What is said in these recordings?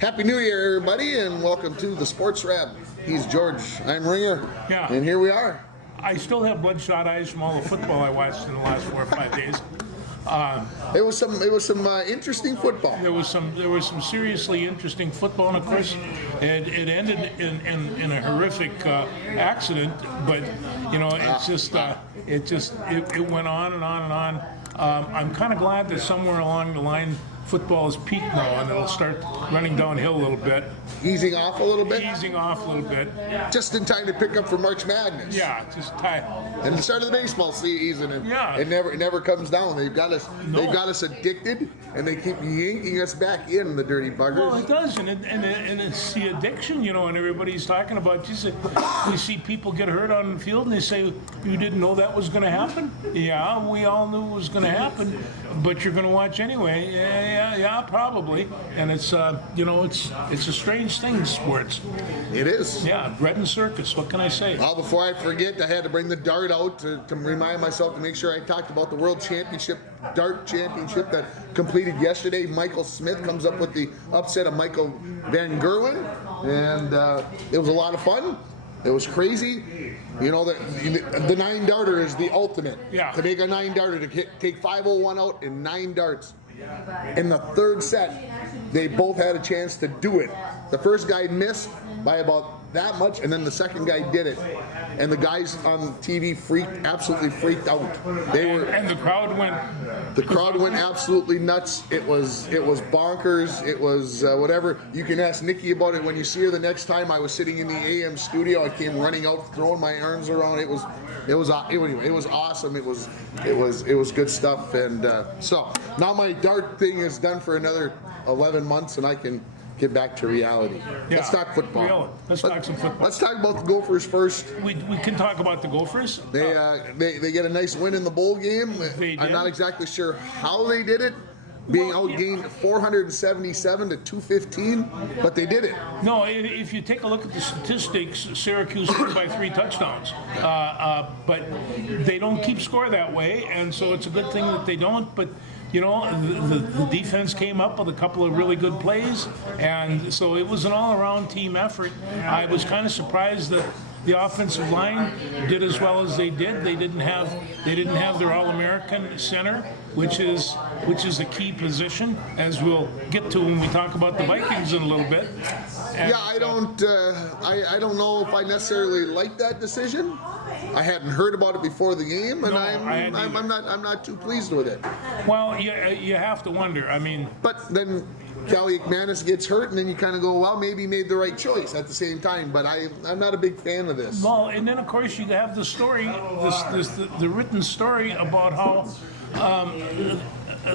Happy New Year, everybody, and welcome to the Sports Wrap. He's George. I'm Ringer. Yeah. And here we are. I still have bloodshot eyes from all the football I watched in the last 4 or 5 days. It was some interesting football. There was some seriously interesting football, and of course, it ended in a horrific accident. But you know, it went on and on and on. I'm kind of glad that somewhere along the line, football has peaked now, and it'll start running downhill a little bit. Easing off a little bit. Easing off a little bit. Just in time to pick up for March Madness. Yeah, just tight. And the start of the baseball season, and Yeah. it never comes down. They've got us addicted, and they keep yanking us back in, the dirty buggers. Well, it does, and it's the addiction, you know, and everybody's talking about. Just we see people get hurt on the field, and they say, "You didn't know that was going to happen?" Yeah, we all knew it was going to happen, but you're going to watch anyway. Yeah, probably. And it's it's a strange thing, sports. It is. Yeah, bread and circus. What can I say? Well, before I forget, I had to bring the dart out to remind myself to make sure I talked about the World Championship, Dart Championship that completed yesterday. Michael Smith comes up with the upset of Michael Van Gerwen, and it was a lot of fun. It was crazy. You know, the 9-darter is the ultimate. Yeah. To make a 9-darter, to take 501 out in 9 darts. In the third set, they both had a chance to do it. The first guy missed by about that much, and then the second guy did it. And the guys on TV absolutely freaked out. And the crowd went. The crowd went absolutely nuts. It was bonkers. It was whatever. You can ask Nikki about it when you see her the next time. I was sitting in the AM studio. I came running out, throwing my arms around. It was awesome. It was good stuff. And so now my dart thing is done for another 11 months, and I can get back to reality. Yeah, let's talk football. Really. Let's talk some football. Let's talk about the Gophers first. We can talk about the Gophers. They get a nice win in the bowl game. I'm not exactly sure how they did it, being outgained 477 to 215, but they did it. No, if you take a look at the statistics, Syracuse won by 3 touchdowns, but they don't keep score that way, and so it's a good thing that they don't. But you know, the defense came up with a couple of really good plays, and so it was an all-around team effort. I was kind of surprised that the offensive line did as well as they did. They didn't have their All-American center, which is a key position, as we'll get to when we talk about the Vikings in a little bit. And, yeah, I don't know if I necessarily like that decision. I hadn't heard about it before the game, and I'm not too pleased with it. Well, you have to wonder. I mean, but then Kelly McManus gets hurt, and then you kind of go, well, maybe he made the right choice at the same time. But I'm not a big fan of this. Well, and then of course you have the story, the written story about how the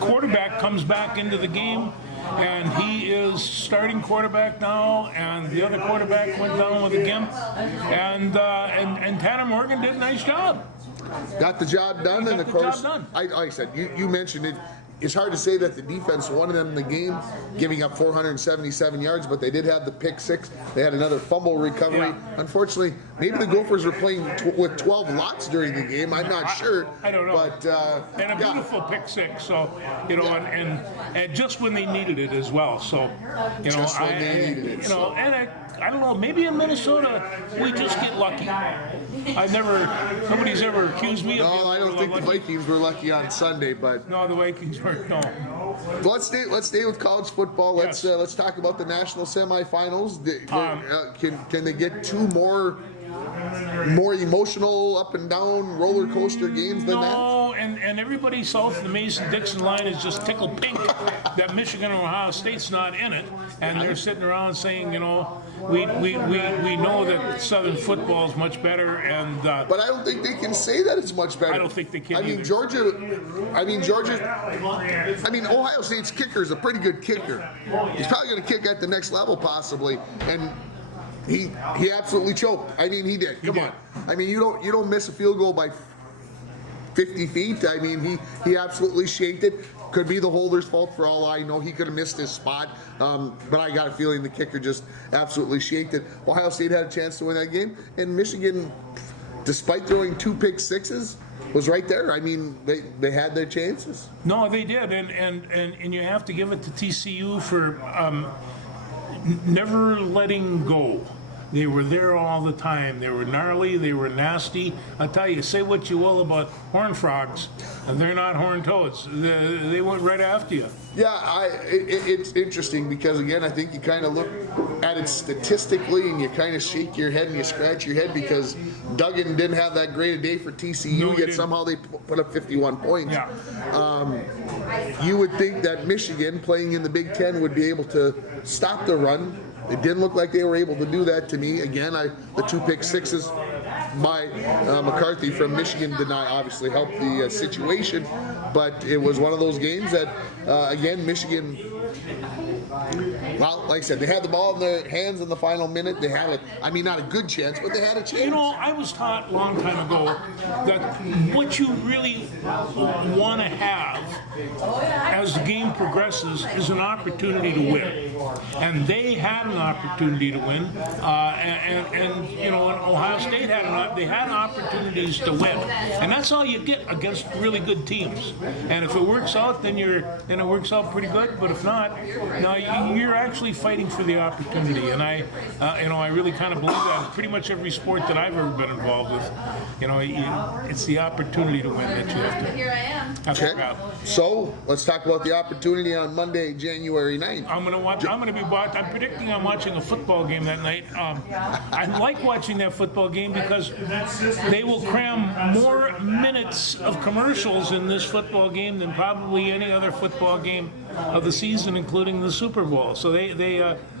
quarterback comes back into the game, and he is starting quarterback now, and the other quarterback went down with a gimp, and Tanner Morgan did a nice job. Got the job done, and of course, like I said, you mentioned it. It's hard to say that the defense won them the game, giving up 477 yards, but they did have the pick 6. They had another fumble recovery. Yeah. Unfortunately, maybe the Gophers were playing with 12 lots during the game. I'm not sure. I don't know. But, and a beautiful pick 6, so, you know, and just when they needed it as well. So, you know, I don't know, maybe in Minnesota, we just get lucky. Nobody's ever accused me of getting No, I don't think the Vikings were lucky on Sunday, but... No, the Vikings weren't, no. Let's stay with college football. Let's talk about the national semifinals. Can they get 2 more emotional up and down roller coaster games than that? No, and everybody south of the Mason-Dixon line is just tickled pink that Michigan and Ohio State's not in it, and they're sitting around saying, you know, we know that Southern football is much better, and but I don't think they can say that it's much better. I don't think they can. Ohio State's kicker is a pretty good kicker. He's probably going to kick at the next level possibly, and he absolutely choked. I mean, he did. Come on. I mean, you don't miss a field goal by 50 feet. I mean, he absolutely shanked it. Could be the holder's fault for all I know. He could have missed his spot, but I got a feeling the kicker just absolutely shanked it. Ohio State had a chance to win that game, and Michigan, despite throwing 2 pick 6s, was right there. I mean, they had their chances. No, they did, and you have to give it to TCU for never letting go. They were there all the time. They were gnarly. They were nasty. I tell you, say what you will about horned frogs, and they're not horned toads. They went right after you. Yeah, it's interesting because, again, I think you kind of look at it statistically and you kind of shake your head and you scratch your head because Duggan didn't have that great a day for TCU, No, he yet didn't. somehow they put up 51 points. Yeah. You would think that Michigan, playing in the Big Ten, would be able to stop the run. It didn't look like they were able to do that to me. Again, the 2 pick sixes by McCarthy from Michigan did not obviously help the situation, but it was one of those games that, again, Michigan, well, like I said, they had the ball in their hands in the final minute. They had not a good chance, but they had a chance. You know, I was taught a long time ago that what you really want to have as the game progresses is an opportunity to win. And they had an opportunity to win. And you know, Ohio State they had opportunities to win. And that's all you get against really good teams. And if it works out, then it works out pretty good. But if not, no, you're actually fighting for the opportunity. And I really kind of believe that in pretty much every sport that I've ever been involved with. You know, it's the opportunity to win that you have to grab. So let's talk about the opportunity on Monday, January 9th. I'm predicting I'm watching a football game that night. I like watching that football game because they will cram more minutes of commercials in this football game than probably any other football game of the season, including the Super Bowl. So they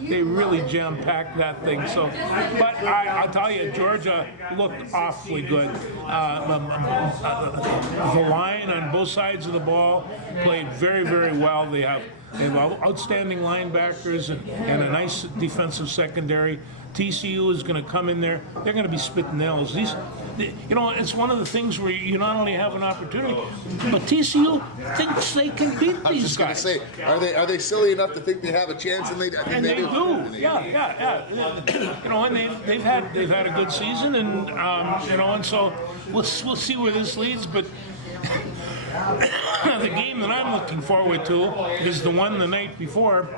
really jam-packed that thing. So, but I'll tell you, Georgia looked awfully good. The line on both sides of the ball played very, very well. They have outstanding linebackers and a nice defensive secondary. TCU is going to come in there. They're going to be spitting nails. It's one of the things where you not only have an opportunity, but TCU thinks they can beat I was these just going to guys. say, are they silly enough to think they have a chance? And I think And they do. do. Yeah. And they've had a good season, and and so we'll see where this leads. But the game that I'm looking forward to is the one the night before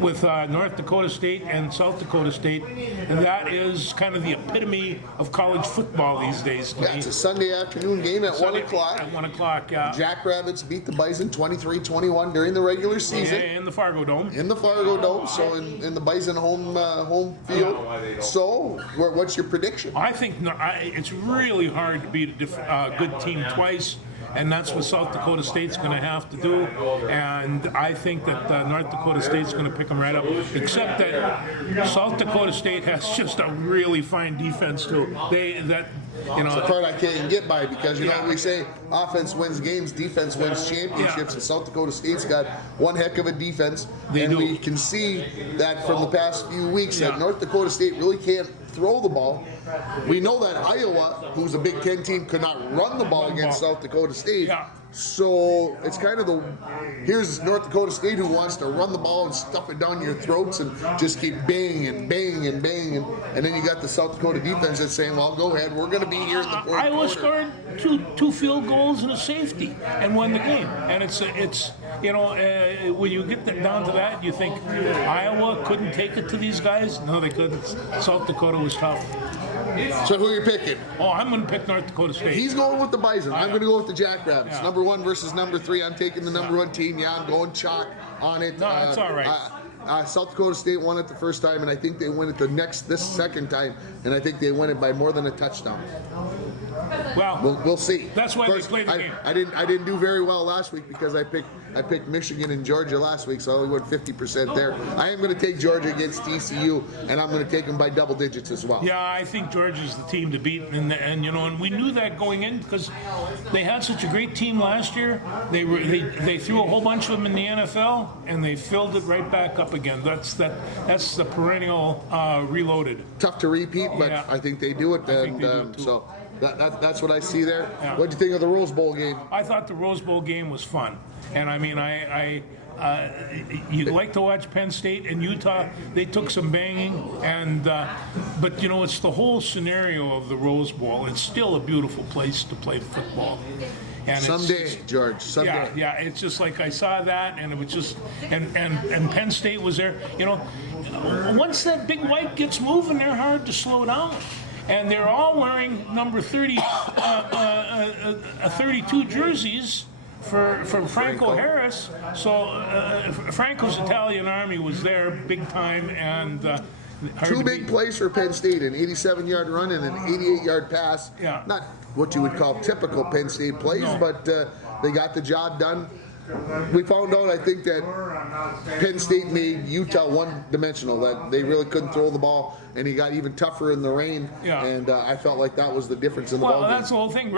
with North Dakota State and South Dakota State, and that is kind of the epitome of college football these days to me. It's a Sunday afternoon game at 1 o'clock. At 1 o'clock, yeah. Jackrabbits beat the Bison 23-21 during the regular season. In the Fargo Dome. In the Fargo Dome, so in the Bison home field. So, what's your prediction? I think it's really hard to beat a good team twice. And that's what South Dakota State's going to have to do. And I think that North Dakota State's going to pick them right up. Except that South Dakota State has just a really fine defense too. It's the part I can't get by because we say offense wins games, defense wins championships, and South Dakota State's got one heck of a defense. We can see that from the past few weeks that North Dakota State really can't throw the ball. We know that Iowa, who's a Big Ten team, could not run the ball against South Dakota State. Yeah. So it's kind of here's North Dakota State who wants to run the ball and stuff it down your throats and just keep banging and banging and banging. And then you got the South Dakota defense that's saying, well, go ahead, we're going to be here in the fourth Iowa quarter. scored two field goals and a safety and won the game. And it's when you get down to that, you think Iowa couldn't take it to these guys? No, they couldn't. South Dakota was tough. So who are you picking? Oh, I'm going to pick North Dakota State. He's going with the Bison. I'm going to go with the Jackrabbits. Yeah. Number 1 versus number 3. I'm taking the number 1 team. Yeah, I'm going chalk on it. No, that's all right. South Dakota State won it the first time, and I think they win it this second time, and I think they win it by more than a touchdown. Well, We'll see. That's why Of course, they play the game. I didn't do very well last week because I picked Michigan and Georgia last week, so I only went 50% there. I am going to take Georgia against TCU, and I'm going to take them by double digits as well. Yeah, I think Georgia's the team to beat, and we knew that going in because they had such a great team last year. They threw a whole bunch of them in the NFL, and they filled it right back up again. That's the perennial reloaded. Tough to repeat, but Yeah. I think they do it, I think and they do it too. so that's what I see there. Yeah. What do you think of the Rose Bowl game? I thought the Rose Bowl game was fun, and I mean, I You like to watch Penn State and Utah. They took some banging, and but you know, it's the whole scenario of the Rose Bowl. It's still a beautiful place to play football. And Someday, George. Someday. yeah, it's just like I saw that, and it was just, and Penn State was there. You know, once that big white gets moving, they're hard to slow down. And they're all wearing number 32 jerseys for Franco Harris. So Franco's Italian army was there big time, and Two big plays for Penn State, an 87-yard run and an 88-yard pass. Yeah. Not what you would call typical Penn State plays, but they got the job done. We found out, I think, that Penn State made Utah one-dimensional, that they really couldn't throw the ball, and he got even tougher in the rain. Yeah. And I felt like that was the difference in the ball well, game. that's the whole thing.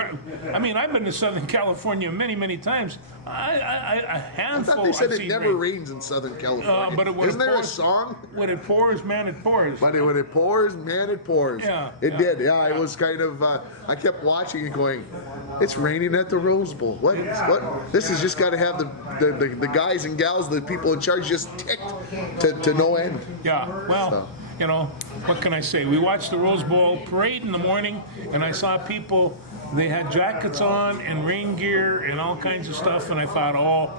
I mean, I've been to Southern California many, many times. A I handful. thought they said I've it seen never rain. rains in Southern California. But when Isn't it there a pours- song? When it pours, man, it pours. But when it pours, man, it pours. Yeah, It yeah, did. Yeah, it was kind of. I kept watching and going, "It's raining at the Rose Bowl. What? What? This has just got to have the guys and gals, the people in charge, just ticked to no end." Yeah, well, So. you know, what can I say? We watched the Rose Bowl parade in the morning, and I saw people, they had jackets on and rain gear and all kinds of stuff, and I thought, oh,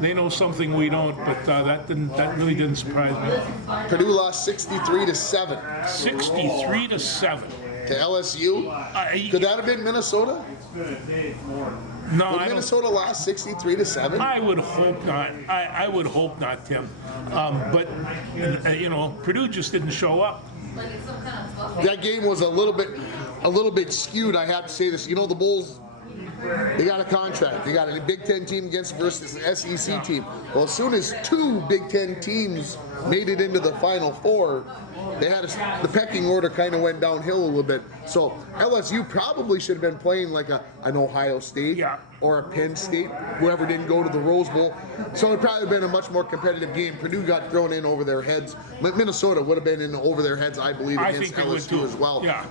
they know something we don't, but that really didn't surprise me. Purdue lost 63-7 63-7. to LSU. Could that have been Minnesota? No, Would I don't. Minnesota lost 63-7? I would hope not. I would hope not, Tim. But you know, Purdue just didn't show up. That game was a little bit skewed. I have to say this. You know, the Bulls, they got a contract. They got a Big Ten team against versus an SEC team. Well, as soon as two Big Ten teams made it into the Final Four, they had the pecking order kind of went downhill a little bit. So LSU probably should have been playing like an Ohio State Yeah. or a Penn State, whoever didn't go to the Rose Bowl. So it probably been a much more competitive game. Purdue got thrown in over their heads. Minnesota would have been in over their heads, I believe, I against think they would LSU too. as well. Yeah.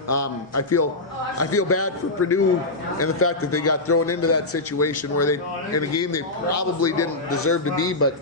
I feel bad for Purdue and the fact that they got thrown into that situation where they, in a game they probably didn't deserve to be, but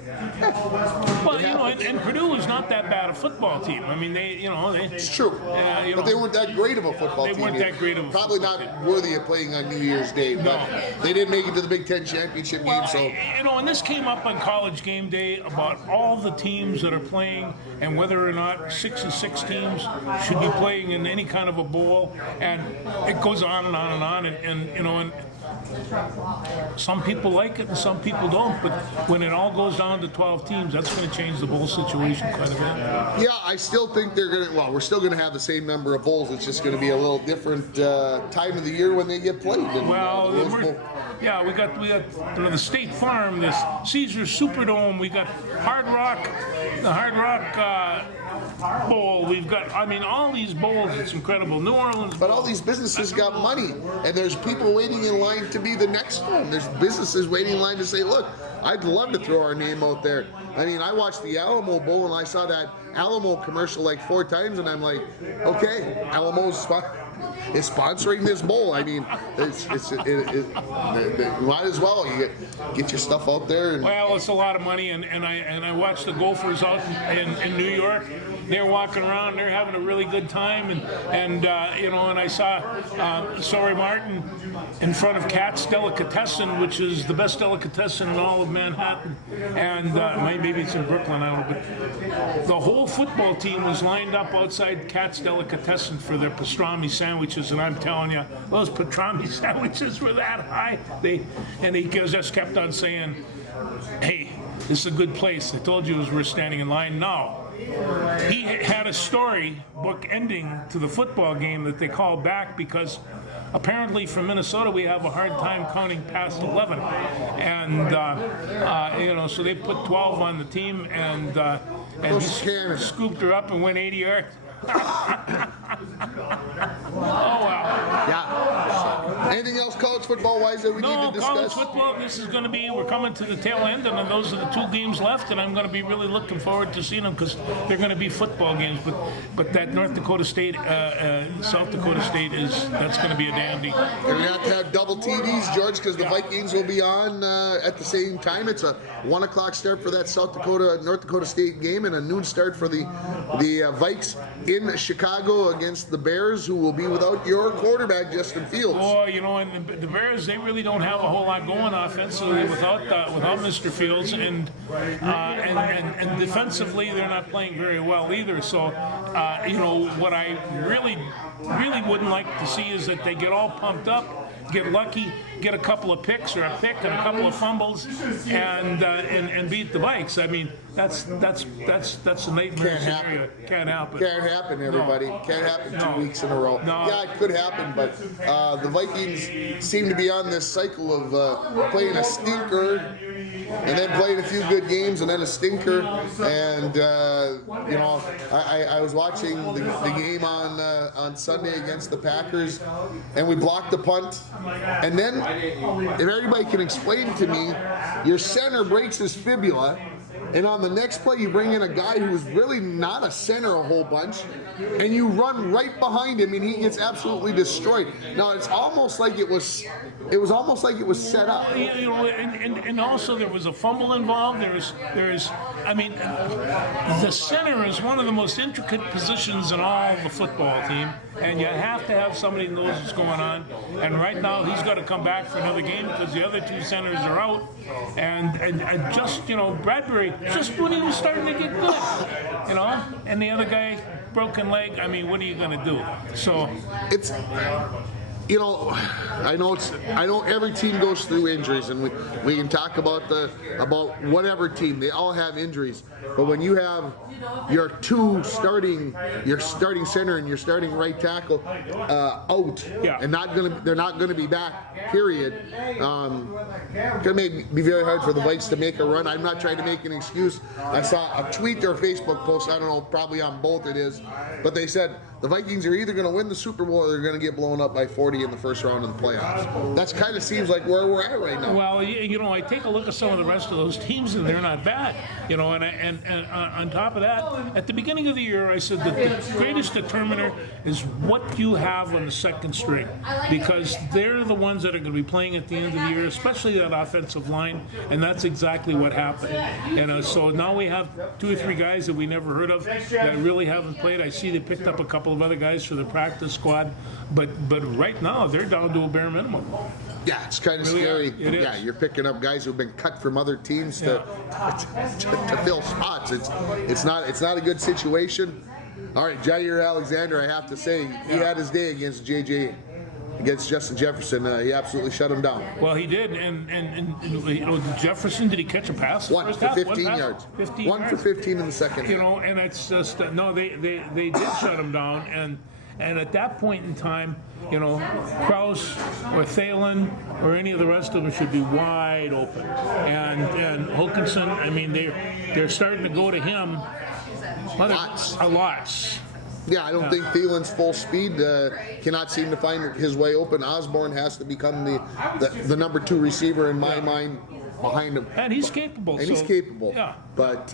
Well, you know, and Purdue was not that bad a football team. I mean, it's true. you But know, they weren't that great of a football They team. weren't that great of a Probably football not team. worthy of playing on New Year's Day, but No. they did make it to the Big Ten championship game, so you know, and this came up on College Game Day about all the teams that are playing and whether or not 6 of 6 teams should be playing in any kind of a bowl, and it goes on and on and on, and you know, and some people like it and some people don't, but when it all goes down to 12 teams, that's going to change the bowl situation quite a bit. yeah, I still think we're still going to have the same number of bowls. It's just going to be a little different time of the year when they get played. And, Well, the Rose Bowl. we got the State Farm, this Caesars Superdome, we got the Hard Rock Bowl. We've got, I mean, all these bowls. It's incredible. New Orleans. But all these businesses got money, and there's people waiting in line to be the next one. There's businesses waiting in line to say, look, I'd love to throw our name out there. I mean, I watched the Alamo Bowl, and I saw that Alamo commercial like 4 times, and I'm like, okay, Alamo's is sponsoring this bowl. I mean, it might as well. You get your stuff out there. And Well, it's a lot of money, and I watched the Gophers out in New York. They're walking around, they're having a really good time, and you know, and I saw Sorry Martin in front of Katz Delicatessen, which is the best delicatessen in all of Manhattan, and maybe it's in Brooklyn, I don't know, but the whole football team was lined up outside Katz Delicatessen for their pastrami sandwiches, and I'm telling you, those pastrami sandwiches were that high. He just kept on saying, hey, this is a good place. I told you we're standing in line. No. He had a storybook ending to the football game that they called back because apparently from Minnesota we have a hard time counting past 11, and you know, so they put 12 on the team, and he scooped her up and went 80 yards. Oh wow! yeah. Anything else, Coach? football-wise that we need No, to college discuss? football, this is going to be, we're coming to the tail end, and then those are the 2 games left, and I'm going to be really looking forward to seeing them because they're going to be football games. But that North Dakota State, South Dakota State, that's going to be a dandy. We're going to have double TVs, George, because the Vikings will be on at the same time. It's a 1 o'clock start for that North Dakota State game, and a noon start for the Vikes in Chicago against the Bears, who will be without your quarterback, Justin Fields. Boy, and the Bears, they really don't have a whole lot going offensively without Mr. Fields, and defensively they're not playing very well either. So, what I really wouldn't like to see is that they get all pumped up, get lucky, get a couple of picks or a pick and a couple of fumbles, and beat the Vikes. I mean, that's a nightmare scenario. Can't happen. Can't happen, everybody. No. Can't happen No. 2 weeks in a row. No. Yeah, it could happen, but the Vikings seem to be on this cycle of playing a stinker and then playing a few good games and then a stinker. And I was watching the game on Sunday against the Packers, and we blocked the punt. And then, if everybody can explain to me, your center breaks his fibula, and on the next play you bring in a guy who's really not a center a whole bunch, and you run right behind him and he gets absolutely destroyed. Now it's almost like it was set up. And also there was a fumble involved. The center is one of the most intricate positions in all the football team, and you have to have somebody who knows what's going on. And right now he's got to come back for another game because the other 2 centers are out. And just Bradbury, just when he was starting to get good, and the other guy, broken leg. I mean, what are you going to do? So it's, I know every team goes through injuries, and we can talk about whatever team, they all have injuries. But when you have your starting center and your starting right tackle out, and they're not gonna be back, period. Gonna be very hard for the Vikes to make a run. I'm not trying to make an excuse. I saw a tweet or a Facebook post, I don't know, probably on both it is, but they said the Vikings are either going to win the Super Bowl or they're going to get blown up by 40 in the first round of the playoffs. That's kind of seems like where we're at right now. Well, I take a look at some of the rest of those teams, and they're not bad. And on top of that, at the beginning of the year, I said that the greatest determiner is what you have on the second string, because they're the ones that are going to be playing at the end of the year, especially that offensive line, and that's exactly what happened. So now we have 2 or 3 guys that we never heard of that really haven't played. I see they picked up a couple of other guys for the practice squad, but right now they're down to a bare minimum. Yeah, it's kind of Really scary. It is. Yeah, you're picking up guys who've been cut from other teams to fill spots. It's not a good situation. All right, Jair Alexander, I have to say, he had his day against Justin Jefferson. He absolutely shut him down. Well, he did, and Jefferson, did he catch a pass? One for 15 yards. 15 One for yards. 15 in the second half. And it's just no. They did shut him down, and at that point in time, Krause or Thalen or any of the rest of them should be wide open. And Hawkinson, I mean, they're starting to go to him. Lots. A lot. Yeah, I don't think Thielen's full speed cannot seem to find his way open. Osborne has to become the number 2 receiver in my mind behind him. And he's capable. He's capable. Yeah. But,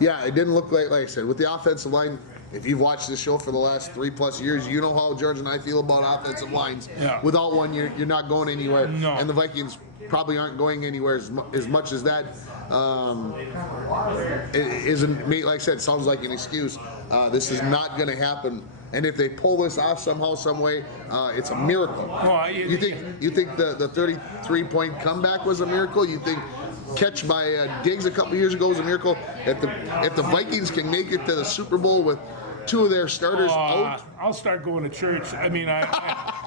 it didn't look like I said, with the offensive line, if you've watched this show for the last 3+ years, you know how George and I feel about offensive lines. Yeah. Without one, you're not going anywhere. No. And the Vikings probably aren't going anywhere as much as that. It isn't, like I said, sounds like an excuse. This is not going to happen. And if they pull this off somehow, some way, it's a miracle. Well, you think the 33-point comeback was a miracle? You think catch by Diggs a couple years ago was a miracle? If the Vikings can make it to the Super Bowl with 2 of their starters out, I'll start going to church. I mean,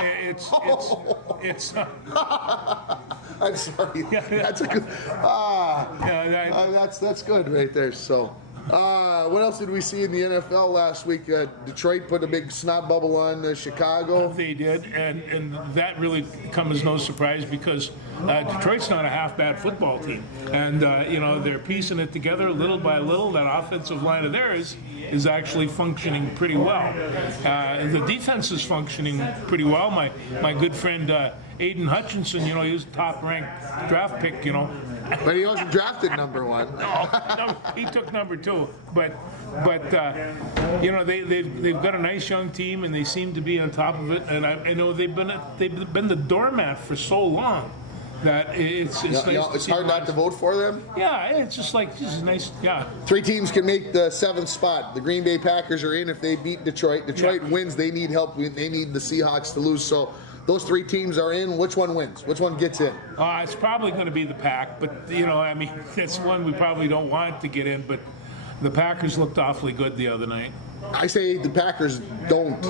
it's. I'm sorry. Yeah. That's a good. That's good right there. So, What else did we see in the NFL last week? Detroit put a big snot bubble on Chicago. They did, and that really comes as no surprise because Detroit's not a half-bad football team. And, they're piecing it together little by little. That offensive line of theirs is actually functioning pretty well. The defense is functioning pretty well. My good friend Aiden Hutchinson, he was a top-ranked draft pick, But he wasn't drafted number 1. No, he took number 2. But they've got a nice young team, and they seem to be on top of it. And I know they've been the doormat for so long that it's nice. It's hard not to vote for them. Yeah, it's just nice. Yeah. 3 teams can make the 7th spot. The Green Bay Packers are in if they beat Detroit. Detroit wins. They need help. They need the Seahawks to lose. So those 3 teams are in. Which one wins? Which one gets in? It's probably going to be the Pack, but that's one we probably don't want to get in. But the Packers looked awfully good the other night. I say the Packers don't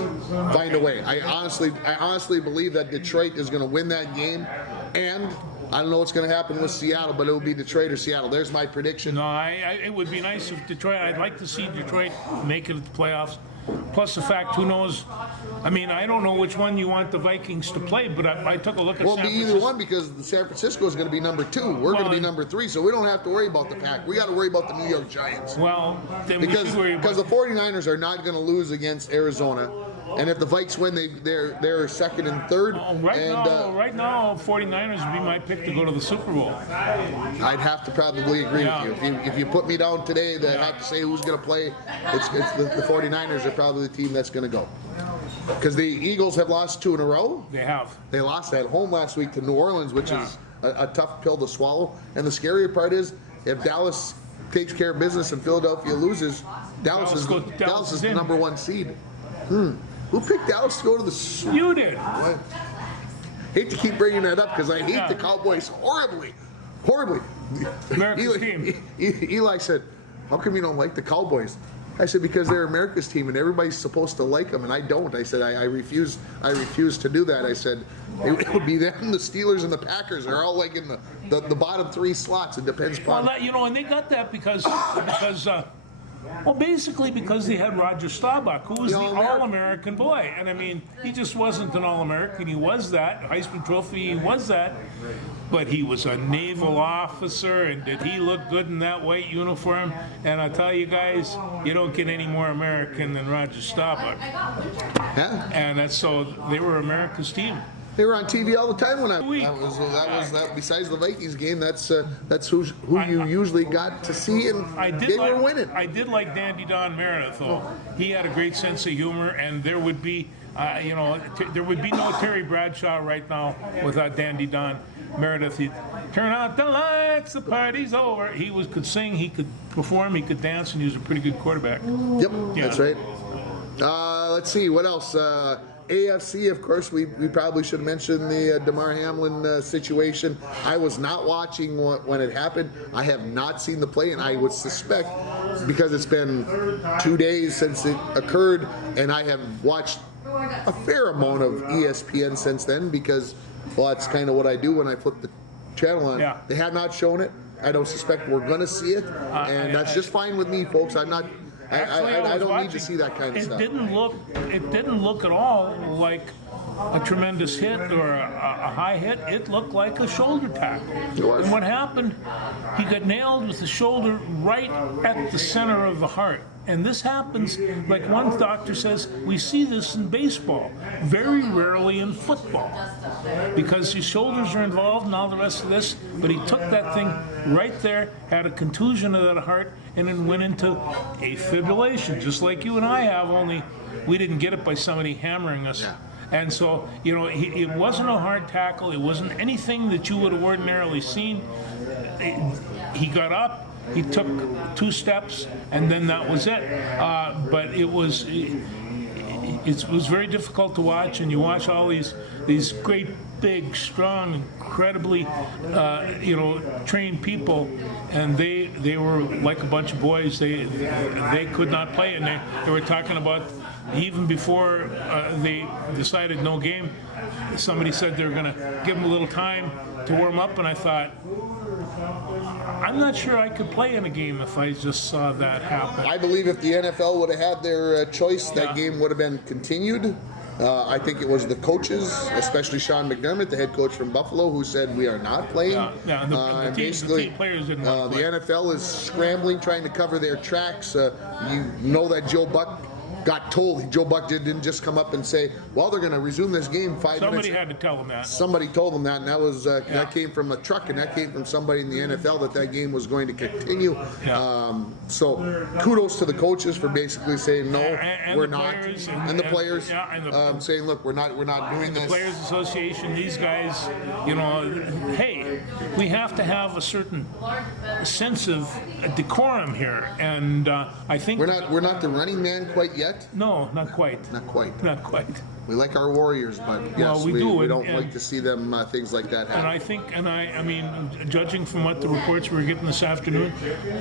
find a way. I honestly believe that Detroit is going to win that game, and I don't know what's going to happen with Seattle, but it will be Detroit or Seattle. There's my prediction. No, it would be nice if Detroit. I'd like to see Detroit make it to the playoffs. Plus the fact, who knows? I don't know which one you want the Vikings to play, but I took a look at. Well, it'll be either one because the San Francisco is going to be number 2. We're going to be number 3, so we don't have to worry about the Pack. We got to worry about the New York Giants. Well, then because the 49ers are not going to lose against Arizona. And if the Vikes win, they're 2nd and 3rd. Right now, 49ers would be my pick to go to the Super Bowl. I'd have to probably agree with you. If you put me down today, I have to say who's going to play. It's the 49ers are probably the team that's going to go. Because the Eagles have lost 2 in a row. They have. They lost at home last week to New Orleans, which is a tough pill to swallow. And the scarier part is, if Dallas takes care of business and Philadelphia loses, Dallas is the number 1 seed. Who picked Dallas to go to the Super Bowl? You did. What? Hate to keep bringing that up because I hate the Cowboys horribly. America's team. Eli said, "How come you don't like the Cowboys?" I said, "Because they're America's team and everybody's supposed to like them, and I don't." I said, "I refuse to do that." I said, "It would be them, the Steelers, and the Packers are all like in the bottom 3 slots. It depends upon." Well, and they got that because basically because they had Roger Staubach, who was the All-American boy. And he just wasn't an All-American. He was that. Heisman Trophy, he was that. But he was a naval officer, and did he look good in that white uniform? And I tell you guys, you don't get any more American than Roger Staubach. Yeah. And so they were America's team. They were on TV all the time when that was besides the Vikings game. That's who you usually got to see, and they were winning. I did like Dandy Don Meredith, though. He had a great sense of humor, and there would be, there would be no Terry Bradshaw right now without Dandy Don Meredith. He'd turn out the lights, the party's over. He could sing, he could perform, he could dance, and he was a pretty good quarterback. Yep, that's right. Let's see what else. AFC, of course, we probably should mention the Damar Hamlin situation. I was not watching when it happened. I have not seen the play, and I would suspect, because it's been 2 days since it occurred, and I have watched a fair amount of ESPN since then, because, well, that's kind of what I do when I flip the channel on. Yeah. They have not shown it. I don't suspect we're going to see it, and that's just fine with me, folks. I'm not... I don't need to see that kind of stuff. It didn't look at all like a tremendous hit or a high hit. It looked like a shoulder tackle. And what happened, he got nailed with the shoulder right at the center of the heart. And this happens, like one doctor says, we see this in baseball, very rarely in football, because his shoulders are involved and all the rest of this, but he took that thing right there, had a contusion of that heart, and then went into a fibrillation, just like you and I have, only we didn't get it by somebody hammering us. Yeah. And so, it wasn't a hard tackle, it wasn't anything that you would have ordinarily seen. He got up, he took 2 steps, and then that was it. But it was very difficult to watch, and you watch all these great, big, strong, incredibly, trained people, and they were like a bunch of boys. They could not play, and they were talking about even before they decided no game. Somebody said they were going to give them a little time to warm up, and I thought, I'm not sure I could play in a game if I just saw that happen. I believe if the NFL would have had their choice, that Yeah. game would have been continued. I think it was the coaches, especially Sean McDermott, the head coach from Buffalo, who said we are not playing. Yeah, and the And team basically, players didn't want to play. the NFL is scrambling, trying to cover their tracks. You know that Joe Buck got told. Joe Buck didn't just come up and say, "Well, they're going to resume this game 5 minutes." Somebody had to tell them that. Somebody told them that, and that was that came from a truck, and that came from somebody in the NFL that game was going to continue. Yeah. So kudos to the coaches for basically saying no, And we're the not, players and the players yeah, and the saying, look, we're not doing the this. Players Association, these guys, hey, we have to have a certain sense of decorum here, and I think We're not the running man quite yet. No, not quite. Not quite. Not quite. We like our Warriors, but yes, Well, we we do, don't and- like to see them things like that And happen. I think, I mean, judging from what the reports we were getting this afternoon,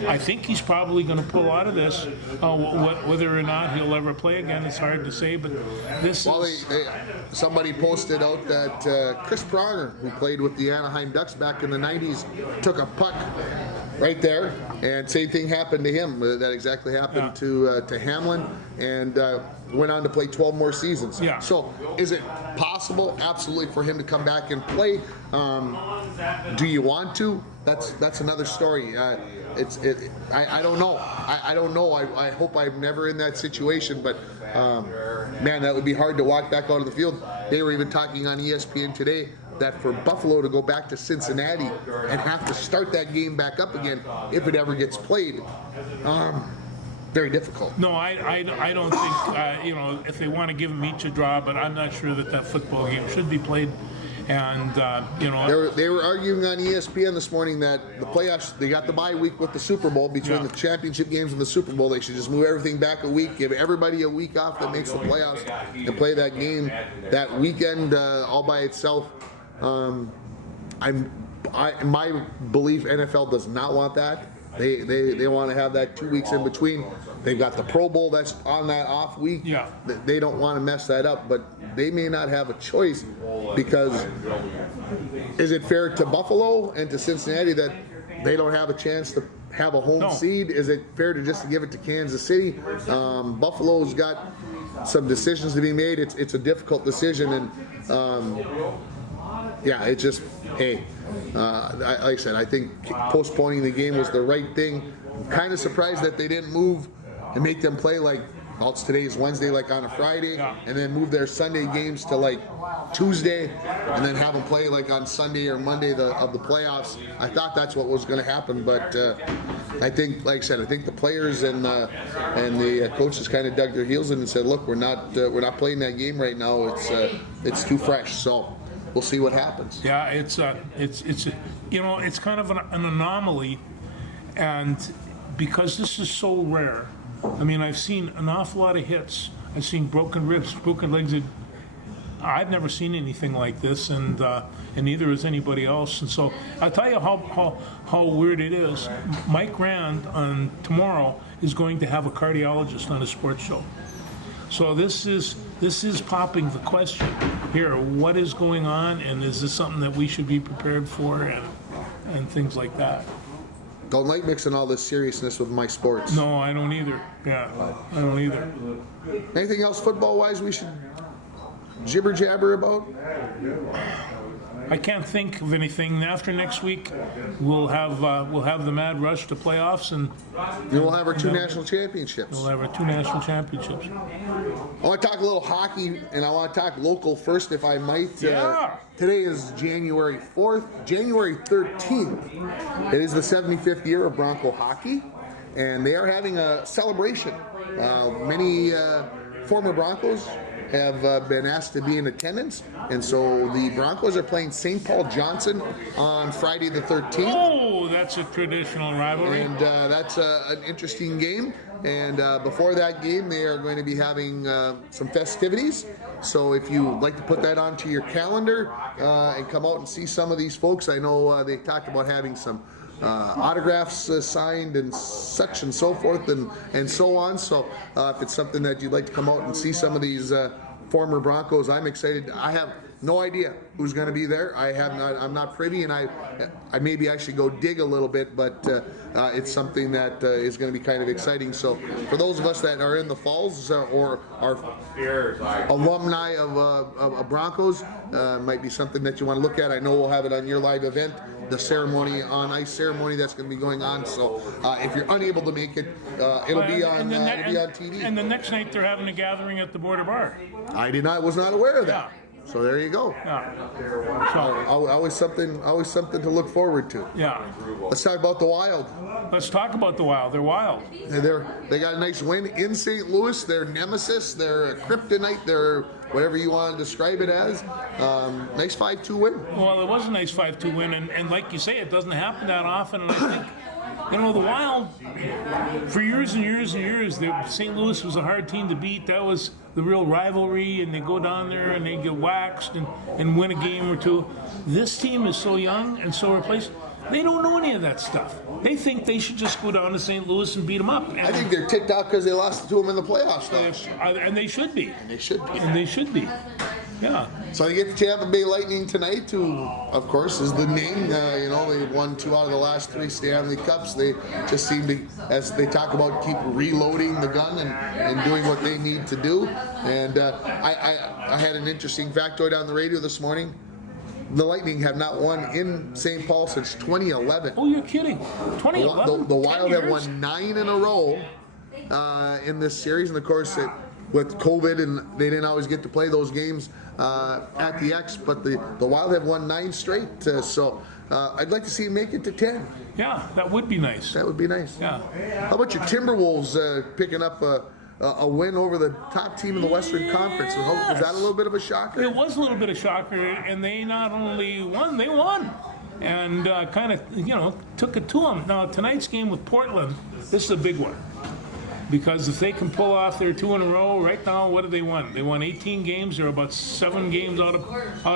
I think he's probably going to pull out of this. Whether or not he'll ever play again, it's hard to say. But this Well, is somebody posted out that Chris Pronger, who played with the Anaheim Ducks back in the 90s, took a puck right there, and same thing happened to him. That exactly happened to Hamlin, and went on to play 12 more seasons. Yeah. So is it possible? Absolutely, for him to come back and play. Do you want to? That's another story. I don't know. I don't know. I hope I'm never in that situation, but man, that would be hard to walk back out of the field. They were even talking on ESPN today that for Buffalo to go back to Cincinnati and have to start that game back up again if it ever gets played, very difficult. no, I don't think if they want to give them each a draw, but I'm not sure that football game should be played. And They were arguing on ESPN this morning that the playoffs, they got the bye week with the Super Bowl, between the championship games and the Super Bowl. They should just move everything back a week, give everybody a week off that makes the playoffs, and play that game that weekend all by itself. My belief, NFL does not want that. They want to have that 2 weeks in between. They've got the Pro Bowl that's on that off week. Yeah. They don't want to mess that up, but they may not have a choice, because is it fair to Buffalo and to Cincinnati that they don't have a chance to have a home No. seed? Is it fair to just give it to Kansas City? Buffalo's got some decisions to be made. It's a difficult decision, and yeah, it just, hey, like I said, I think postponing the game was the right thing. I'm kind of surprised that they didn't move and make them play like, well, it's today's Wednesday, like on a Friday, and then move their Sunday games to like Tuesday, and then have them play like on Sunday or Monday of the playoffs. I thought that's what was going to happen, but I think, like I said, I think the players and the coaches kind of dug their heels in and said, look, we're not playing that game right now. It's too fresh. So we'll see what happens. yeah, it's kind of an anomaly, and because this is so rare. I mean, I've seen an awful lot of hits. I've seen broken ribs, broken legs. I've never seen anything like this, and neither has anybody else. And so I'll tell you how weird it is. Mike Rand on tomorrow is going to have a cardiologist on a sports show. So this is popping the question here: what is going on, and is this something that we should be prepared for, and things like that. Don't like mixing all this seriousness with my sports. No, I don't either. Yeah, I don't either. Anything else football-wise we should jibber jabber about? I can't think of anything. After next week, we'll have the mad rush to playoffs, and Then we'll have our 2 national championships. we'll have our 2 national championships. I want to talk a little hockey, and I want to talk local first, if I might. Yeah. Today is January 4th. January 13th, it is the 75th year of Bronco hockey, and they are having a celebration. Many former Broncos have been asked to be in attendance, and so the Broncos are playing St. Paul Johnson on Friday the 13th. Oh, that's a traditional rivalry. And that's an interesting game. And before that game, they are going to be having some festivities. So if you would like to put that onto your calendar and come out and see some of these folks, I know they talked about having some autographs signed and such and so forth and so on. So if it's something that you'd like to come out and see some of these former Broncos, I'm excited. I have no idea who's going to be there. I'm not privy, and I maybe I should go dig a little bit, but it's something that is going to be kind of exciting. So for those of us that are in the Falls or are alumni of Broncos, might be something that you want to look at. I know we'll have it on your live event, the ceremony on ice ceremony that's going to be going on. So if you're unable to make it, it'll be on TV. And the next night they're having a gathering at the Border Bar. Was not aware of that. So there you go. Yeah. So, Always something to look forward to. yeah. Let's talk about the Wild. Let's talk about the Wild. They're wild. They got a nice win in St. Louis. Their nemesis, their kryptonite, their whatever you want to describe it as. Nice 5-2 win. Well, it was a nice 5-2 win, and like you say, it doesn't happen that often. And I think, the Wild, for years and years and years, St. Louis was a hard team to beat. That was the real rivalry, and they go down there and they get waxed and win a game or two. This team is so young and so replaced. They don't know any of that stuff. They think they should just go down to St. Louis and beat them up. And I think they're ticked out because they lost to them in the playoffs. and they should be. They should be. And they should be. Yeah. So they get the Tampa Bay Lightning tonight, who, of course, is the name. They won 2 out of the last 3 Stanley Cups. They just seem to, as they talk about, keep reloading the gun and doing what they need to do. And I had an interesting factoid on the radio this morning. The Lightning have not won in St. Paul since 2011. Oh, you're kidding. 2011? The Wild have won 9 in a row in this series. And, of course, with COVID, and they didn't always get to play those games at the X, but the Wild have won 9 straight. So I'd like to see them make it to 10. Yeah, that would be nice. That would be nice. Yeah. How about your Timberwolves picking up a win over the top team in the Western Conference? Was that a little bit of a shocker? It was a little bit of shocker, and they not only won, they won. And kind of, took it to them. Now, tonight's game with Portland, this is a big one. Because if they can pull off their 2 in a row, right now, what did they won? They won 18 games. They're about 7 games out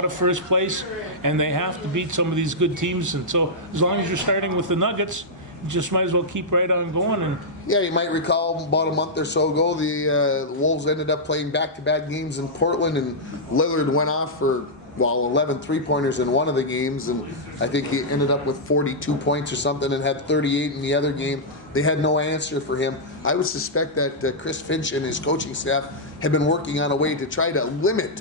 of first place, and they have to beat some of these good teams. And so, as long as you're starting with the Nuggets, you just might as well keep right on going. And yeah, you might recall about a month or so ago, the Wolves ended up playing back-to-back games in Portland, and Lillard went off for 11 three-pointers in one of the games, and I think he ended up with 42 points or something and had 38 in the other game. They had no answer for him. I would suspect that Chris Finch and his coaching staff have been working on a way to try to limit.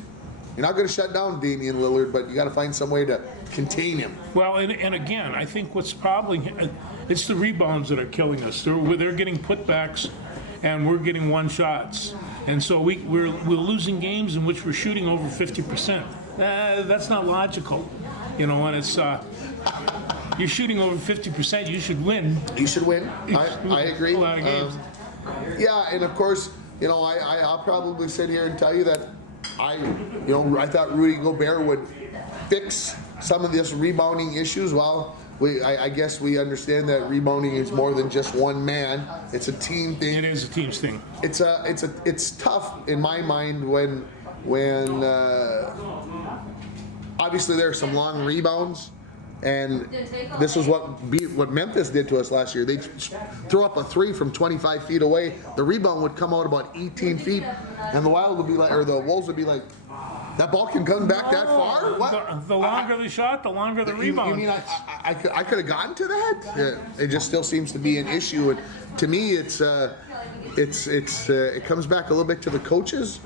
You're not going to shut down Damian Lillard, but you got to find some way to contain him. Well, and again, I think what's probably, it's the rebounds that are killing us. They're getting putbacks, and we're getting one-shots. And so we're losing games in which we're shooting over 50%. That's not logical. And it's... you're shooting over 50%, you should win. You should win. I agree. A lot of games. Yeah, and of course, I'll probably sit here and tell you that I thought Rudy Gobert would fix some of this rebounding issues. Well, I guess we understand that rebounding is more than just one man. It's a team thing. It is a team's thing. It's tough in my mind when obviously there are some long rebounds. And this is what Memphis did to us last year. They throw up a 3 from 25 feet away. The rebound would come out about 18 feet, and the Wild would be like, or the Wolves would be like, that ball can come back that far? What? The longer the shot, the longer the rebound. You mean I could have gotten to that? Yeah, it just still seems to be an issue. And to me, it comes back a little bit to the coaches.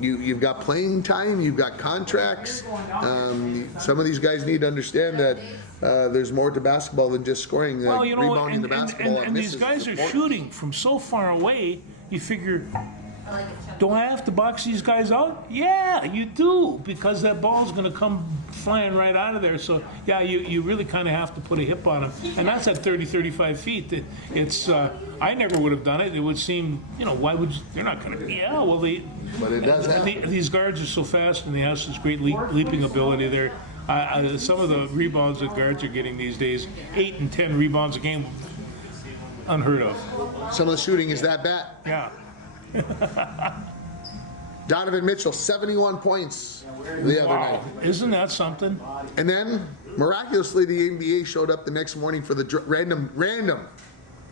You've got playing time, you've got contracts. Some of these guys need to understand that there's more to basketball than just scoring, rebounding the basketball. And these guys are shooting from so far away, you figure, do I have to box these guys out? Yeah, you do, because that ball's going to come flying right out of there. So, yeah, you really kind of have to put a hip on them. And that's at 30, 35 feet. It's I never would have done it. It would seem, why would you, they're not going to, yeah, well, but it does happen. These guards are so fast, and they have such great leaping ability there. Some of the rebounds that guards are getting these days, 8 and 10 rebounds a game, unheard of. Some of the shooting is that bad. Yeah. Donovan Mitchell, 71 points the other night. Isn't that something? And then, miraculously, the NBA showed up the next morning for the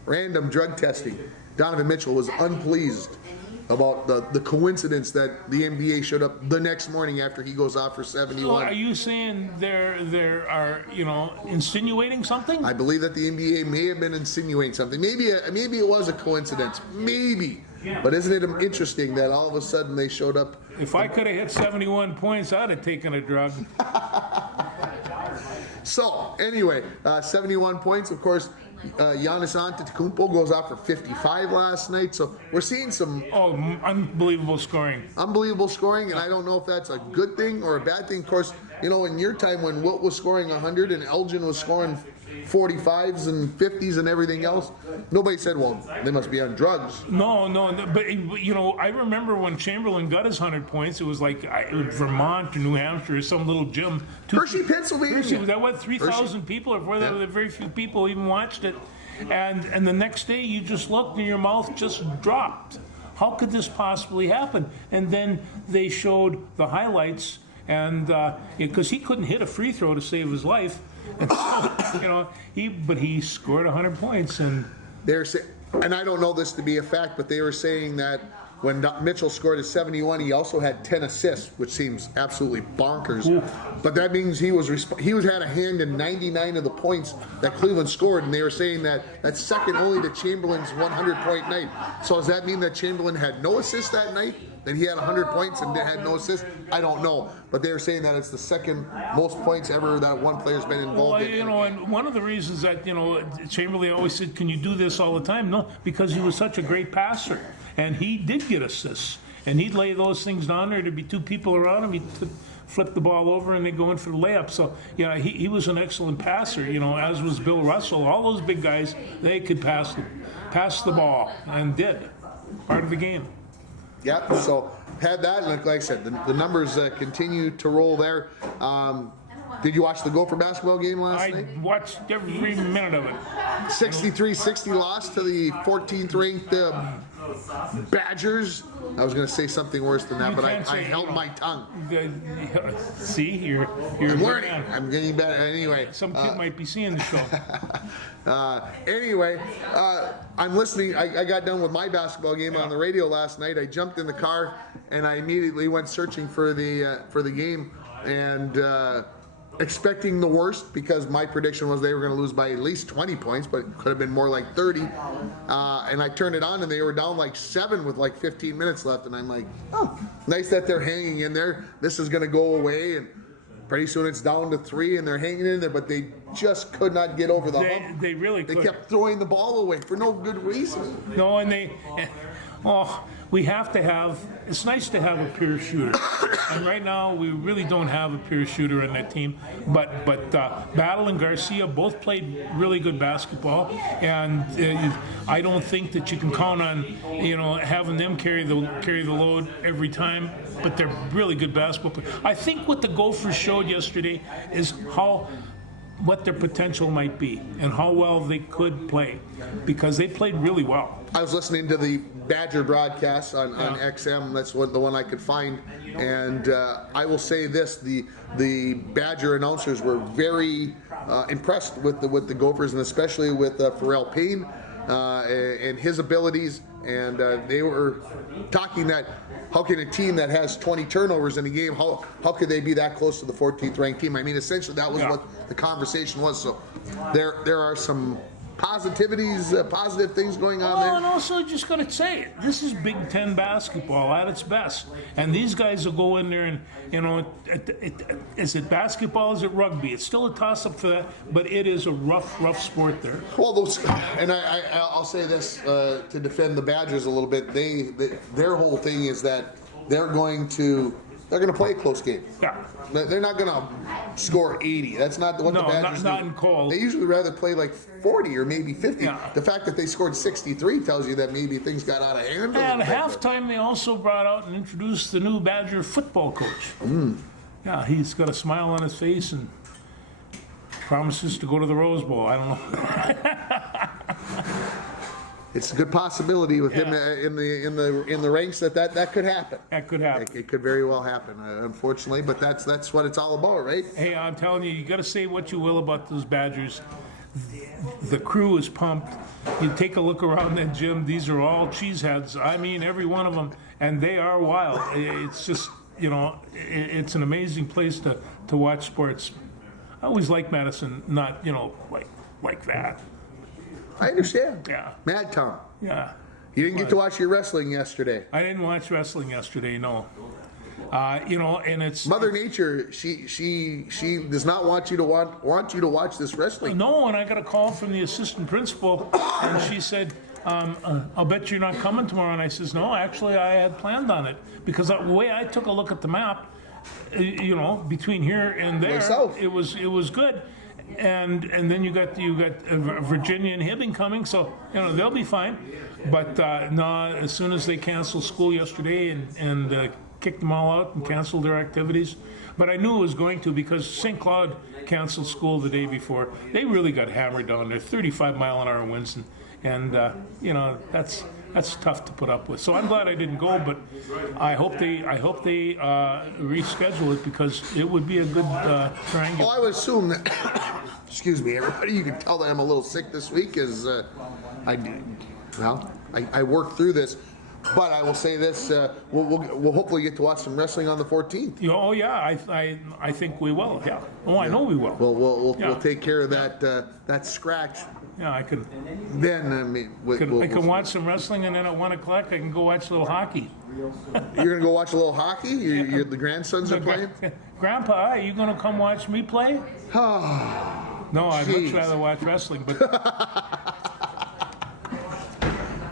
random drug testing. Donovan Mitchell was unpleased about the coincidence that the NBA showed up the next morning after he goes off for 71. Are you saying there are, insinuating something? I believe that the NBA may have been insinuating something. Maybe it was a coincidence. Maybe. But isn't it interesting that all of a sudden they showed up? If I could have hit 71 points, I'd have taken a drug. So, anyway, 71 points. Of course, Giannis Antetokounmpo goes off for 55 last night. So we're seeing some Unbelievable scoring. unbelievable scoring, and I don't know if that's a good thing or a bad thing. Of course, in your time when Wilt was scoring 100 and Elgin was scoring 45s and 50s and everything else, nobody said, well, they must be on drugs. No, but I remember when Chamberlain got his 100 points, it was like Vermont or New Hampshire or some little gym. Hershey, Pennsylvania. Hershey, was that what, 3,000 people, or very few people even watched it? And the next day you just looked and your mouth just dropped. How could this possibly happen? And then they showed the highlights, and because he couldn't hit a free throw to save his life, and so, he scored 100 points, and and I don't know this to be a fact, but they were saying that when Mitchell scored his 71, he also had 10 assists, which seems absolutely bonkers. Ooh. But that means he had a hand in 99 of the points that Cleveland scored, and they were saying that that's second only to Chamberlain's 100-point night. So does that mean that Chamberlain had no assists that night? That he had 100 points and had no assists? I don't know. But they were saying that it's the second most points ever that one player's been involved in. And one of the reasons that, Chamberlain always said, can you do this all the time? No, because he was such a great passer. And he did get assists. And he'd lay those things down there. There'd be two people around him. He'd flip the ball over and they'd go in for the layup. So, he was an excellent passer, as was Bill Russell. All those big guys, they could pass the ball, and did. Part of the game. Yep, so had that, and like I said, the numbers continue to roll there. Did you watch the Gopher basketball game last night? I watched every minute of it. 63-60 loss to the 14th ranked Badgers. I was going to say something worse than that, but I held my tongue. See, you're learning. I'm getting better. Anyway, some kid might be seeing the show. Anyway, I'm listening. I got done with my basketball game on the radio last night. I jumped in the car and I immediately went searching for the game and expecting the worst, because my prediction was they were going to lose by at least 20 points, but it could have been more like 30. And I turned it on and they were down like 7 with like 15 minutes left. And I'm like, oh, nice that they're hanging in there. This is going to go away. And pretty soon it's down to 3 and they're hanging in there, but they just could not get over the hump. They really could. They kept throwing the ball away for no good reason. No, and we have to have, it's nice to have a pure shooter. And right now, we really don't have a pure shooter in that team. But Battle and Garcia both played really good basketball. And I don't think that you can count on, having them carry the load every time. But they're really good basketball players. I think what the Gophers showed yesterday is what their potential might be and how well they could play, because they played really well. I was listening to the Badger broadcast on XM. That's the one I could find, and I will say this: the Badger announcers were very impressed with the Gophers, and especially with Pharrell Payne and his abilities. And they were talking that how can a team that has 20 turnovers in a game, how could they be that close to the 14th ranked team? I mean, essentially that was what the conversation was. So there are some positive things going on there. And also, just going to say it, this is Big Ten basketball at its best. And these guys will go in there and, is it basketball, is it rugby? It's still a toss-up for that, but it is a rough sport there. Well, I'll say this to defend the Badgers a little bit. Their whole thing is that they're going to play a close game. Yeah. They're not going to score 80. That's not what the Badgers do. Not in calls. They usually rather play like 40 or maybe 50. Yeah. The fact that they scored 63 tells you that maybe things got out of hand. And at halftime, they also brought out and introduced the new Badger football coach. Yeah, he's got a smile on his face and promises to go to the Rose Bowl. I don't know. It's a good possibility with him in the ranks that could happen. That could happen. It could very well happen, unfortunately. But that's what it's all about, right? Hey, I'm telling you, you got to say what you will about those Badgers. the crew is pumped. You take a look around that gym, these are all cheeseheads. I mean, every one of them, and they are wild. It's just, it's an amazing place to watch sports. I always like Madison, not, like that. I understand. Yeah. Mad Tom. Yeah. You didn't get to watch your wrestling yesterday. I didn't watch wrestling yesterday, no. And it's Mother Nature. She does not want you to watch this wrestling. no. And I got a call from the assistant principal, and she said, "I'll bet you're not coming tomorrow." And I says, "No, actually, I had planned on it because the way I took a look at the map, between here and there, Myself. it was good." And then you got Virginia and Hibbing coming, so they'll be fine. But no, as soon as they canceled school yesterday and kicked them all out and canceled their activities, but I knew it was going to because St. Cloud canceled school the day before. They really got hammered down there, 35-mile-an-hour winds, and that's tough to put up with. So I'm glad I didn't go, but I hope they reschedule it because it would be a good triangle. Well, I would assume that. Excuse me, everybody. You can tell that I'm a little sick this week, as I worked through this. But I will say this: we'll hopefully get to watch some wrestling on the 14th. Oh yeah, I think we will. Yeah. Oh, I know we will. We'll take care of that scratch. Yeah, I can. Then I I can watch some wrestling, and then at 1 o'clock I can go watch a little hockey. You're gonna go watch a little hockey. The grandsons are playing. Grandpa, are you gonna come watch me play? No, I'd much rather watch wrestling, but.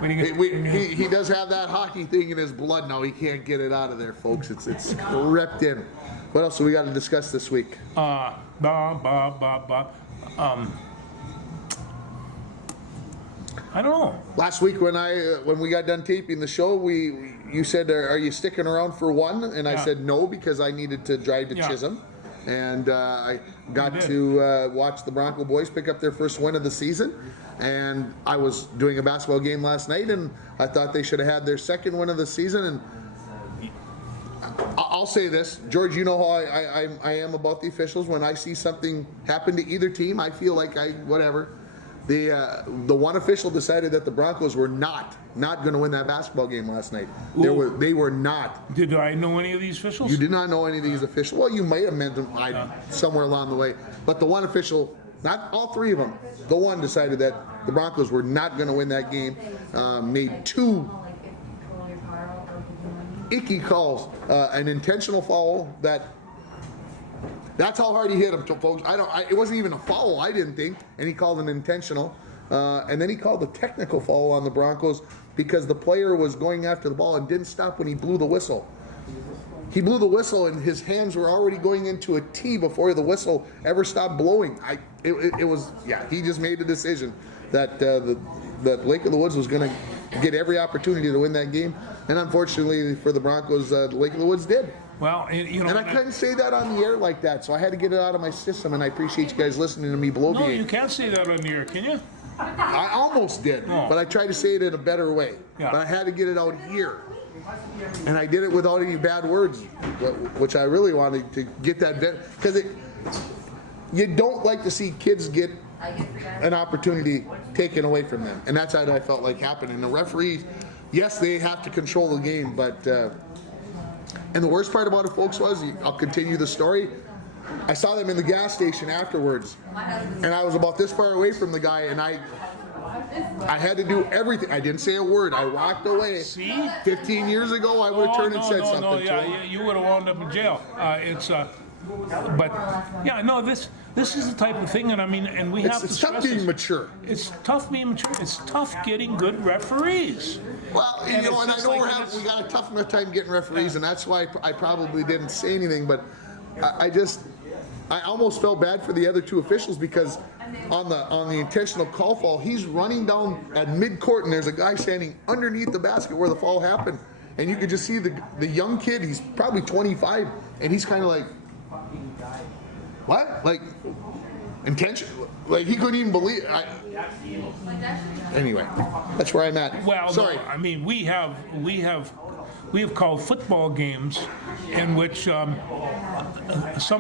He does have that hockey thing in his blood now. He can't get it out of there, folks. It's crept in. What else do we got to discuss this week? I don't know. Last week when we got done taping the show, you said, "Are you sticking around for one?" And I said no because I needed to drive to Chisholm, and I got to watch the Bronco boys pick up their first win of the season. And I was doing a basketball game last night, and I thought they should have had their second win of the season. And I'll say this, George, you know how I am about the officials. When I see something happen to either team, I feel like whatever. The one official decided that the Broncos were not going to win that basketball game last night. They were not. Did I know any of these officials? You did not know any of these officials. Well, you might have met them somewhere along the way. But the one official, not all three of them, the one decided that the Broncos were not going to win that game. Made two icky calls, an intentional foul that's how hard he hit him, folks. It wasn't even a foul, I didn't think, and he called an intentional. And then he called a technical foul on the Broncos because the player was going after the ball and didn't stop when he blew the whistle. He blew the whistle and his hands were already going into a T before the whistle ever stopped blowing. He just made the decision that that Lake of the Woods was going to get every opportunity to win that game, and unfortunately for the Broncos, Lake of the Woods did. Well, and I couldn't say that on the air like that, so I had to get it out of my system, and I appreciate you guys listening to me bloviate. No, you can't say that on the air, can you? I almost did, but I tried to say it in a better way. Yeah. But I had to get it out here. And I did it without any bad words, which I really wanted to get that, because you don't like to see kids get an opportunity taken away from them. And that's how I felt like happened. And the referees, yes, they have to control the game, but, and the worst part about it, folks, was, I'll continue the story, I saw them in the gas station afterwards, and I was about this far away from the guy, and I had to do everything. I didn't say a word. I walked away. See? 15 years ago, I would have turned and said something to him. You would have wound up in jail. This is the type of thing, and I mean, and we have to It's stress tough being this. mature. It's tough being mature. It's tough getting good referees. Well, and I know we got a tough enough time getting referees, and that's why I probably didn't say anything, but I almost felt bad for the other two officials because on the intentional call foul, he's running down at midcourt and there's a guy standing underneath the basket where the foul happened, and you could just see the young kid. He's probably 25, and he's kind of like, what? Like intention? Like he couldn't even believe. Anyway, that's where I'm at. Well, sorry. no, I mean we have we have called football games in which some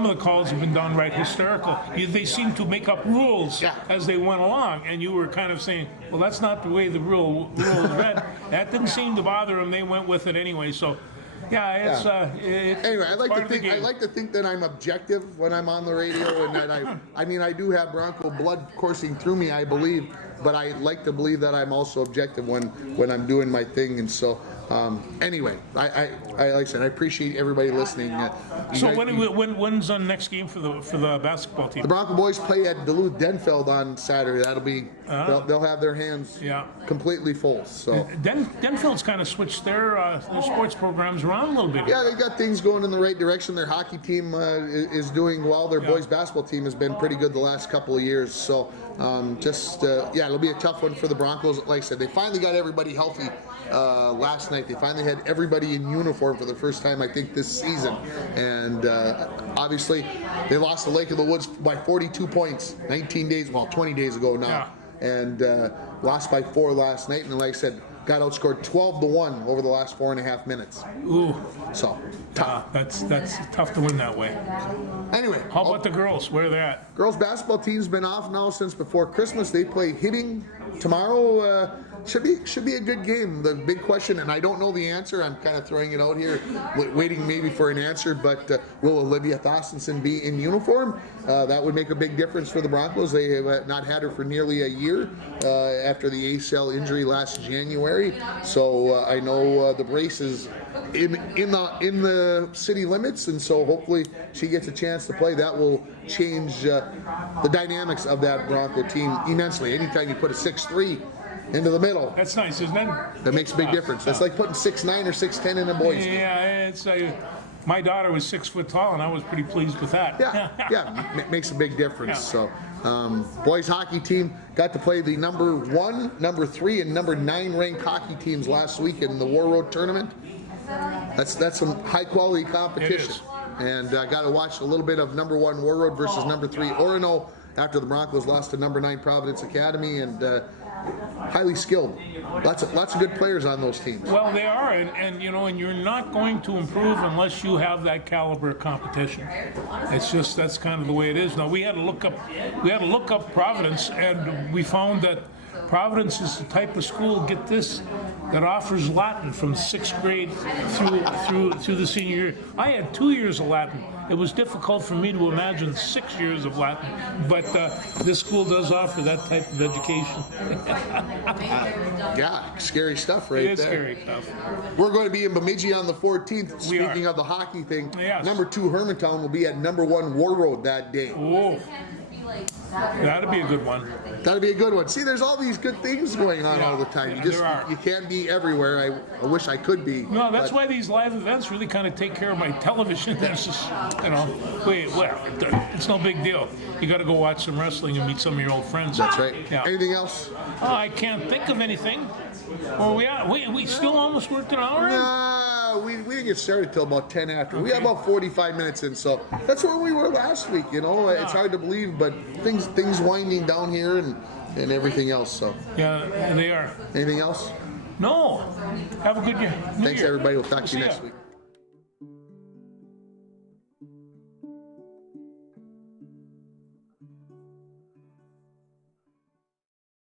of the calls have been done right hysterical. They seem to make up rules as they went along, and you were kind of saying, well, that's not the way the rule is read. That didn't seem to bother them. They went with it anyway. So, yeah, it's anyway, I like part to of the think game. I like to think that I'm objective when I'm on the radio, and that I mean I do have Bronco blood coursing through me, I believe, but I like to believe that I'm also objective when I'm doing my thing, and so. Anyway, I like I said, I appreciate everybody listening. So when's the next game for the basketball team? The Bronco boys play at Duluth Denfeld on Saturday. That'll be they'll have their hands completely full. So Denfeld's kind of switched their sports programs around a little bit. Yeah, they got things going in the right direction. Their hockey team is doing well. Their boys basketball team has been pretty good the last couple of years. So it'll be a tough one for the Broncos. Like I said, they finally got everybody healthy last night. They finally had everybody in uniform for the first time, I think, this season. And obviously, they lost to Lake of the Woods by 42 points 20 days ago now. And lost by 4 last night. And like I said, got outscored 12-1 over the last 4.5 minutes. Ooh. So, tough. That's tough to win that way. Anyway. How about the girls? Where are they at? Girls basketball team's been off now since before Christmas. They play Hibbing tomorrow. Should be a good game. The big question, and I don't know the answer, I'm kind of throwing it out here, waiting maybe for an answer, but will Olivia Thorstensen be in uniform? That would make a big difference for the Broncos. They have not had her for nearly a year after the ACL injury last January. So I know the brace is in the city limits, and so hopefully she gets a chance to play. That will change the dynamics of that Bronco team immensely. Anytime you put a 6'3" into the middle. That's nice, isn't it? That makes a big difference. That's like putting 6'9" or 6'10" in a boys' game. Yeah, it's my daughter was 6 foot tall, and I was pretty pleased with that. Yeah, makes a big difference. So, boys hockey team got to play the number 1, number 3, and number 9 ranked hockey teams last week in the War Road tournament. That's some high quality competition. And I got to watch a little bit of number 1 War Road versus number 3 Orono after the Broncos lost to number 9 Providence Academy, and highly skilled. Lots of good players on those teams. Well, they are, and you're not going to improve unless you have that caliber of competition. It's just that's kind of the way it is. Now we had to look up Providence, and we found that Providence is the type of school, get this, that offers Latin from 6th grade through the senior year. I had 2 years of Latin. It was difficult for me to imagine 6 years of Latin, but this school does offer that type of education. Yeah, scary stuff right there. It is scary stuff. We're going to be in Bemidji on the 14th. Speaking of the hockey thing, number 2 Hermantown will be at number 1 War Road that day. Oh. That'd be a good one. That'd be a good one. See, there's all these good things going on all the time. You can't be everywhere. I wish I could be. No, that's why these live events really kind of take care of my television. That's just, it's no big deal. You got to go watch some wrestling and meet some of your old friends. That's right. Yeah. Anything else? I can't think of anything. Where we at? We still almost worked an hour in? No, we didn't get started till about 10 after. Okay. We got about 45 minutes in, so that's where we were last week. It's hard to believe, but things winding down here and everything else. So yeah, they are. Anything else? No. Have a good year. Thanks, everybody. We'll talk to you next week.